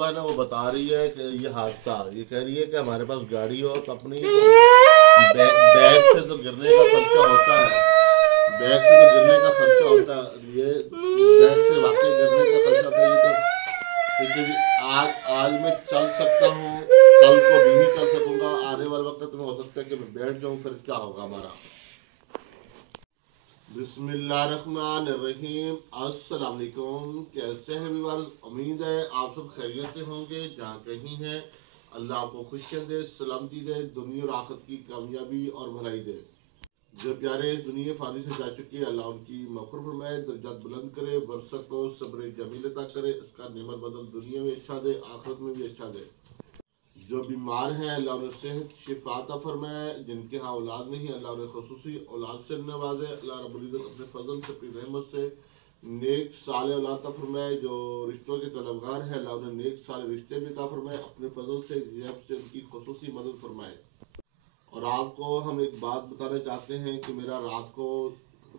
हुआ है ना वो बता रही है कि ये हादसा, ये कह रही है कि हमारे पास गाड़ी हो तो अपनी बैग से तो गिरने का खर्चा होता है, बैग से तो गिरने का खर्चा होता है, ये बैग से वाकई गिरने का खर्चा होता है। ये तो ठीक है जी, आज मैं चल सकता हूँ, कल को नहीं चल सकूंगा, आने वाले वक्त में हो सकता है कि मैं बैठ जाऊँ, फिर क्या होगा हमारा। बिस्मिल्लाहिर्रहमानिर्रहीम। अस्सलाम वालेकुम। कैसे हैं व्यूअर्स? उम्मीद है आप सब खैरियत से होंगे। जहाँ कहीं हैं अल्लाह आपको खुशियाँ दे, सलामती दे, दुनिया और आखिरत की कामयाबी और भलाई दे। जो प्यारे इस दुनिया फानी से जा चुके हैं अल्लाह उनकी मग़फ़िरत फरमाए, दर्जात बुलंद करे, वर्षत को सब्र जमील अता करे, इसका नेमत बदल दुनिया में अच्छा दे, आखिरत में भी अच्छा दे। जो बीमार हैं अल्लाह उन्हें सेहत शिफा अता फरमाए, जिनके यहाँ औलाद नहीं अल्लाह उन्हें खुसूसी औलाद से नवाजे। अल्लाह रब्बुल इज़्ज़त अपने फजल से, अपनी रहमत से नेक साले औलाद अता फरमाए। जो रिश्तों के तलबगार हैं अल्लाह उन्हें नेक साले रिश्ते भी अता फरमाए, अपने फजल से ग़ैब से उनकी खुसूसी मदद फरमाए। और आपको हम एक बात बताना चाहते हैं कि मेरा रात को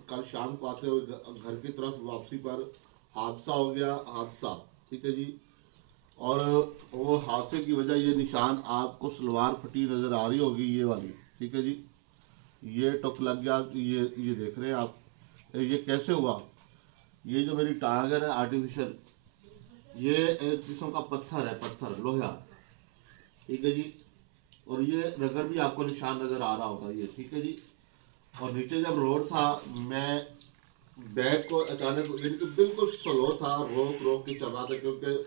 कल शाम को आते हुए घर की तरफ वापसी पर हादसा हो गया, हादसा, ठीक है जी। और वो हादसे की वजह ये निशान आपको सलवार फटी नज़र आ रही होगी, ये वाली, ठीक है जी। ये टुक लग गया, ये देख रहे हैं आप, ये कैसे हुआ। ये जो मेरी टांग है ना आर्टिफिशियल, ये एक किस्म का पत्थर है, पत्थर लोहा, ठीक है जी। और ये रगड़ भी आपको निशान नज़र आ रहा होगा, ये ठीक है जी। और नीचे जब रोड था, मैं बैग को अचानक बिल्कुल स्लो था, रोक रोक के चल रहा था, क्योंकि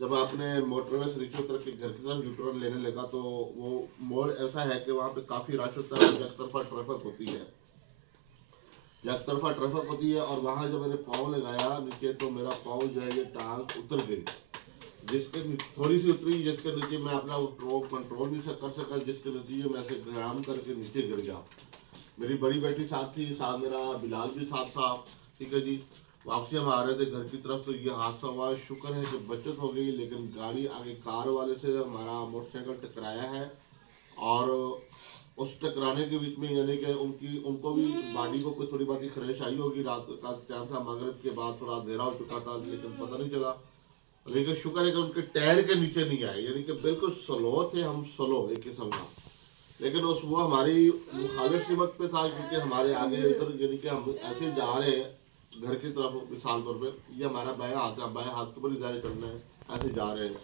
जब आपने मोटरवे से नीचे उतर के घर की तरफ यूटर्न लेने लगा तो वो मोड़ ऐसा है कि वहाँ पे काफ़ी रश होता है, एक तरफा ट्रैफिक होती है, एक तरफा ट्रैफिक होती है। और वहाँ जब मैंने पाँव लगाया नीचे तो मेरा पाँव जो है ये टांग उतर गई, जिसके थोड़ी सी उतरी, जिसके नीचे मैं अपना कंट्रोल नहीं कर सका, जिसके नतीजे में ऐसे ग्राम करके नीचे गिर गया। मेरी बड़ी बेटी साथ थी, साथ मेरा बिलाल भी साथ था, ठीक है जी। वापसी हम आ रहे थे घर की तरफ तो ये हादसा हुआ। शुक्र है कि बचत हो गई, लेकिन गाड़ी आगे कार वाले से हमारा मोटरसाइकिल टकराया है। और उस टकराने के बीच में यानी कि उनको भी बॉडी को कुछ थोड़ी बात खरेश आई होगी। रात का टाइम था, मगरिब के बाद थोड़ा अंधेरा हो चुका था, लेकिन पता नहीं चला। लेकिन शुक्र है कि उनके टायर के नीचे नहीं आए, यानी कि बिल्कुल स्लो थे हम, स्लो एक किस्म का। लेकिन उस वो हमारी मुखालिफ सिमत पे था, क्योंकि हमारे आगे इधर यानी कि हम ऐसे जा रहे हैं घर की तरफ, मिसाल तौर पे ये हमारा बाएं हाथ है, बाएं हाथ के ऊपर इधर चलना है, ऐसे जा रहे हैं।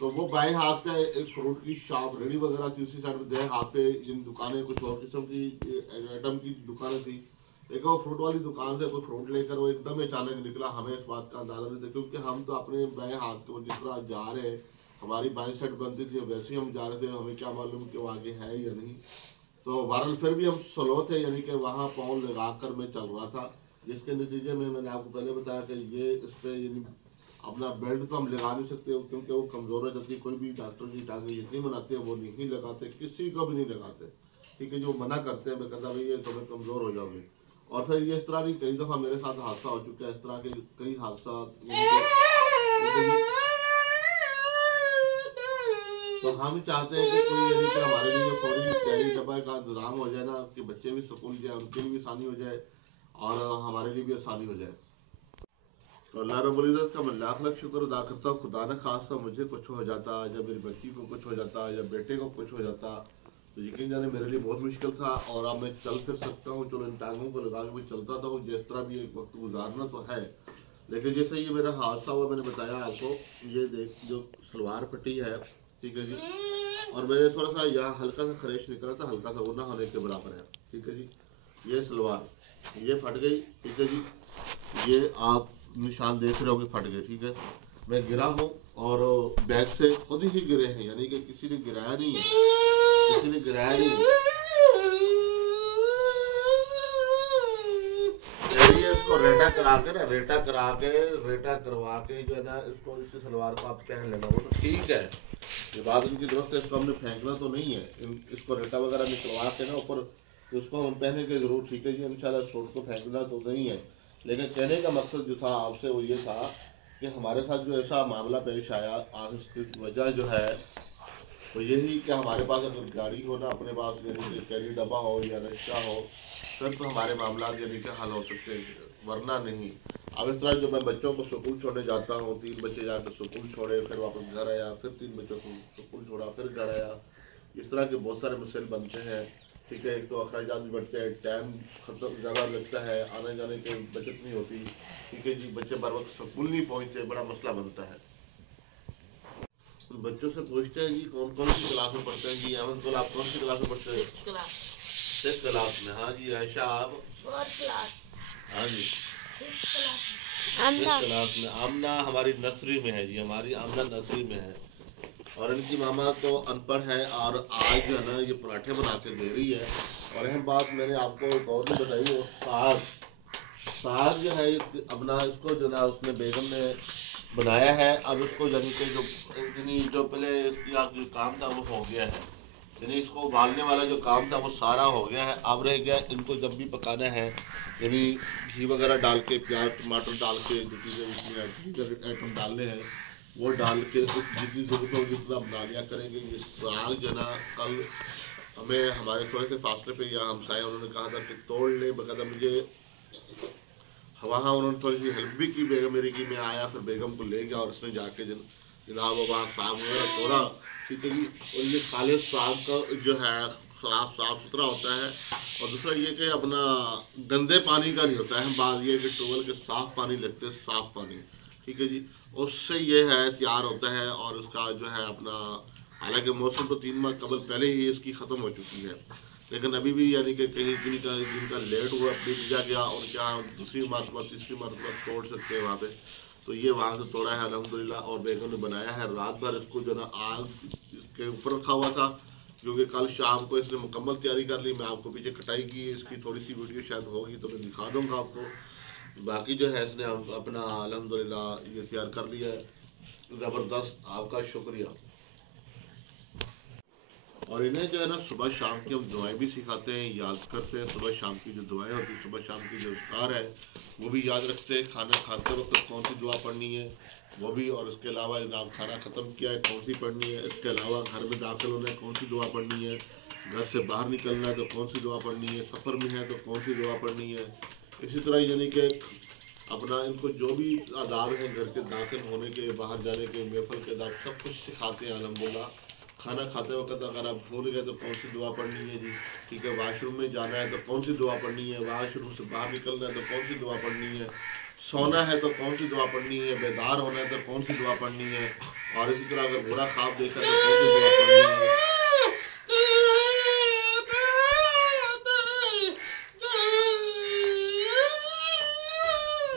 तो वो बाएं हाथ पे एक फ्रूट की शॉप, रेडी वगैरह थी, उसी साइड पे दाएं हाथ पे जिन दुकानें कुछ और किस्म की आइटम की दुकानें थी। एक वो फ्रूट वाली दुकान से कोई फ्रूट लेकर वो एकदम अचानक निकला, हमें इस बात का अंदाजा नहीं था, क्योंकि हम तो अपने बाएं हाथ के ऊपर जिस तरह जा रहे हैं, हमारी बाएं साइड बनती थी, वैसे ही हम जा रहे थे, हमें क्या मालूम कि वो आगे है या नहीं। तो बहरहाल फिर भी हम स्लो थे, यानी कि वहाँ पाँव लगा कर मैं चल रहा था, जिसके नतीजे में मैंने आपको पहले बताया कि ये इस पर यानी अपना बेल्ट तो हम लगा नहीं सकते, क्योंकि वो कमज़ोर हो जाती है। कोई भी डॉक्टर की टांगें जितनी बनाते हैं वो नहीं लगाते, किसी को भी नहीं लगाते, ठीक है। जो मना करते हैं, मैं कहता भाई ये तुम्हें कमज़ोर हो जाओगे। और फिर ये इस तरह भी कई दफ़ा मेरे साथ हादसा हो चुका है, इस तरह के कई हादसा। तो हम चाहते हैं कि कोई यानी कि हमारे लिए फौरी कैरी डब्बा का इंतजाम हो जाए ना, कि बच्चे भी स्कूल जाए, उनके लिए भी आसानी हो जाए और हमारे लिए भी आसानी हो जाए। तो अल्लाह रब्बुल इज़्ज़त का मैं लाख लाख शुक्र अदा करता हूँ। खुदा न खास्ता मुझे कुछ हो जाता, या मेरी बच्ची को कुछ हो जाता, या बेटे को कुछ हो जाता, तो यकीन जाने मेरे लिए बहुत मुश्किल था। और अब मैं चल फिर सकता हूँ, चलो इन टांगों को लगा के भी चलता था, जिस तरह भी एक वक्त गुजारना तो है। लेकिन जैसे ये मेरा हादसा हुआ, मैंने बताया आपको, ये देख जो सलवार फटी है, ठीक है जी। और मेरे थोड़ा सा यहाँ हल्का सा खरेश निकला था, हल्का सा वो ना होने के बराबर है, ठीक है जी। ये सलवार ये फट गई, ठीक है जी। ये आप निशान देख रहे हो कि फट गए, ठीक है। मैं गिरा हूँ और बैग से खुद ही गिरे हैं, यानी कि किसी ने गिराया नहीं है, किसी ने गिराया नहीं है। इसको रेटा करा के ना, रेटा करवा के जो है ना, इसको इस सलवार को आप पहन लेना, वो तो ठीक है, ये बात उनकी दोस्त है, इसको हमने फेंकना तो नहीं है। इसको रेटा वगैरह निकलवा के ना ऊपर, तो उसको हम पहनेंगे ज़रूर, ठीक है जी, इंशाल्लाह। सूट को फेंकना तो नहीं है, लेकिन कहने का मकसद जो था आपसे वो ये था कि हमारे साथ जो ऐसा मामला पेश आया, आज उसकी वजह जो है तो यही कि हमारे पास अगर गाड़ी हो ना, अपने पास यानी कि कैरी डब्बा हो या रिक्शा हो, फिर तो हमारे मामला यानी कि हल हो सकते हैं, वरना नहीं। अब इस तरह जो मैं बच्चों को स्कूल छोड़ने जाता हूँ, 3 बच्चे जाकर स्कूल छोड़े, फिर वापस घर आया, फिर 3 बच्चों को स्कूल छोड़ा, फिर घर आया, इस तरह के बहुत सारे मसाइल बनते हैं। ठीक है, एक तो अखराजात भी बढ़ते हैं, टाइम खत्म ज़्यादा लगता है, आने जाने की बचत नहीं होती। ठीक है जी, बच्चे बर वक्त स्कूल नहीं पहुँचते, बड़ा मसला बनता है। बच्चों से पूछते हैं जी कौन कौन सी क्लास में पढ़ते हैं। जी अहमद गुल, आप कौन सी क्लास में पढ़ते हैं? 6th क्लास में। हाँ जी आयशा, आप? 4th class. हाँ जी 6th क्लास। 6th क्लास में। आमना हमारी नर्सरी में है जी, हमारी आमना नर्सरी में है। और इनकी मामा तो अनपढ़ है, और आज जो है ना ये पराठे बना के दे रही है। और अहम बात मैंने आपको एक और भी बताई, वो साग। साग जो है अपना इसको जो ना उसने बेगम ने बनाया है। अब इसको यानी कि जो पहले इसका जो काम था वो हो गया है, यानी इसको उबालने वाला जो काम था वो सारा हो गया है। अब रह गया इनको जब भी पकाना है, यानी घी वगैरह डाल के, प्याज टमाटर डाल के, जो चीज़ें इसमें आइटम डालने हैं वो डाल के जितनी ज़रूरत होगी उतना बना लिया करेंगे। ये साग जो ना कल हमें हमारे थोड़े से फासले पे यहाँ हमसाए उन्होंने कहा था कि तोड़ ले, बकायदा मुझे वहाँ उन्होंने थोड़ी सी हेल्प भी की बेगम मेरी की। मैं आया फिर बेगम को ले गया और उसने जाके जनाब वहाँ साग वगैरह तोड़ा। ठीक है जी, और ये खालिद साग का जो है साफ सुथरा होता है। और दूसरा ये कि अपना गंदे पानी का नहीं होता है। बात ये कि ट्यूबवेल के साफ पानी लगते हैं, साफ पानी। ठीक है जी, उससे ये है तैयार होता है। और उसका जो है अपना, हालांकि मौसम तो 3 माह कबल पहले ही इसकी ख़त्म हो चुकी है, लेकिन अभी भी यानी कि कहीं जिनका लेट हुआ बीत जा गया और क्या दूसरी मरतबा तीसरी मरतबा तोड़ सकते हैं वहाँ पे, तो ये वहाँ से तोड़ा है अल्हम्दुलिल्लाह। और बेगम ने बनाया है, रात भर इसको जो ना आग के ऊपर रखा हुआ था, क्योंकि कल शाम को इसने मुकम्मल तैयारी कर ली। मैं आपको पीछे कटाई की इसकी थोड़ी सी वीडियो शायद होगी तो मैं दिखा दूँगा आपको। बाकी जो है इसने अपना अल्हम्दुलिल्लाह ये तैयार कर लिया है। ज़बरदस्त, आपका शुक्रिया। और इन्हें जो है ना सुबह शाम की हम दुआएं भी सिखाते हैं, याद करते हैं। सुबह शाम की जो दुआएं होती हैं, सुबह शाम की जो इफ्तार है वो भी याद रखते हैं। खाना खाते वक्त कौन सी दुआ पढ़नी है वो भी, और इसके अलावा जनाब खाना ख़त्म किया है कौन सी पढ़नी है, इसके अलावा घर में दाखिल होना है कौन सी दुआ पढ़नी है, घर से बाहर निकलना है तो कौन सी दुआ पढ़नी है, सफ़र में है तो कौन सी दुआ पढ़नी है। इसी तरह यानी कि अपना इनको जो भी आदाब हैं घर के दाखिल होने के, बाहर जाने के, महफिल के आदाब सब कुछ सिखाते हैं अल्हम्दुलिल्लाह। खाना खाते वक्त अगर आप भूल गए तो कौन सी दुआ पढ़नी है जी। ठीक है, वाशरूम में जाना है तो कौन सी दुआ पढ़नी है, वाशरूम से बाहर निकलना है तो कौन सी दुआ पढ़नी है, सोना है तो कौन सी दुआ पढ़नी है, बेदार होना है तो कौन सी दुआ पढ़नी है, और इसी तरह अगर बुरा ख्वाब देखा तो कौन सी दुआ पढ़नी है।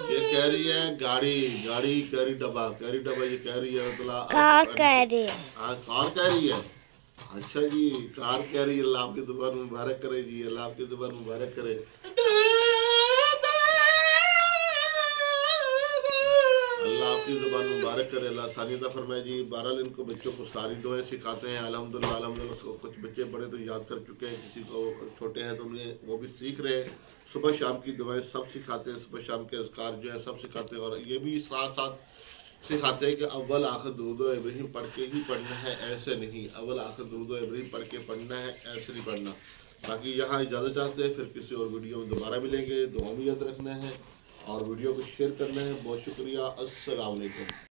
ये कह रही है गाड़ी गाड़ी कैरी डब्बा, कैरी डब्बा ये कह रही है मतलब कार कह रही है। हाँ कार कह रही है। अच्छा जी, कार कह रही है। अल्लाह आपकी जुबान मुबारक करे जी, अल्लाह आपकी जुबान मुबारक करे। अल्लाह आपकी ज़ुबान मुबारक करे, अल्लाह सानियता फरमाए जी। बहरहाल इनको बच्चों को सारी दुआएं सिखाते हैं अल्हम्दुलिल्लाह अल्हम्दुलिल्लाह। कुछ बच्चे बड़े तो याद कर चुके हैं, किसी को छोटे हैं तो उन्हें वो भी सीख रहे हैं। सुबह शाम की दुआएं सब सिखाते हैं, सुबह शाम के अज़कार जो है सब सिखाते हैं। और ये भी साथ साथ सिखाते हैं कि अव्वल आखिर दुरूद इब्राहिम पढ़ के ही पढ़ना है, ऐसे नहीं। अव्वल आखिर दुरूद इब्राहिम पढ़ के पढ़ना है, ऐसे नहीं पढ़ना। बाकी यहाँ इजाज़त चाहते हैं, फिर किसी और वीडियो में दोबारा मिलेंगे। दुआ में याद रखना है और वीडियो को शेयर करना है। बहुत शुक्रिया। अस्सलाम वालेकुम।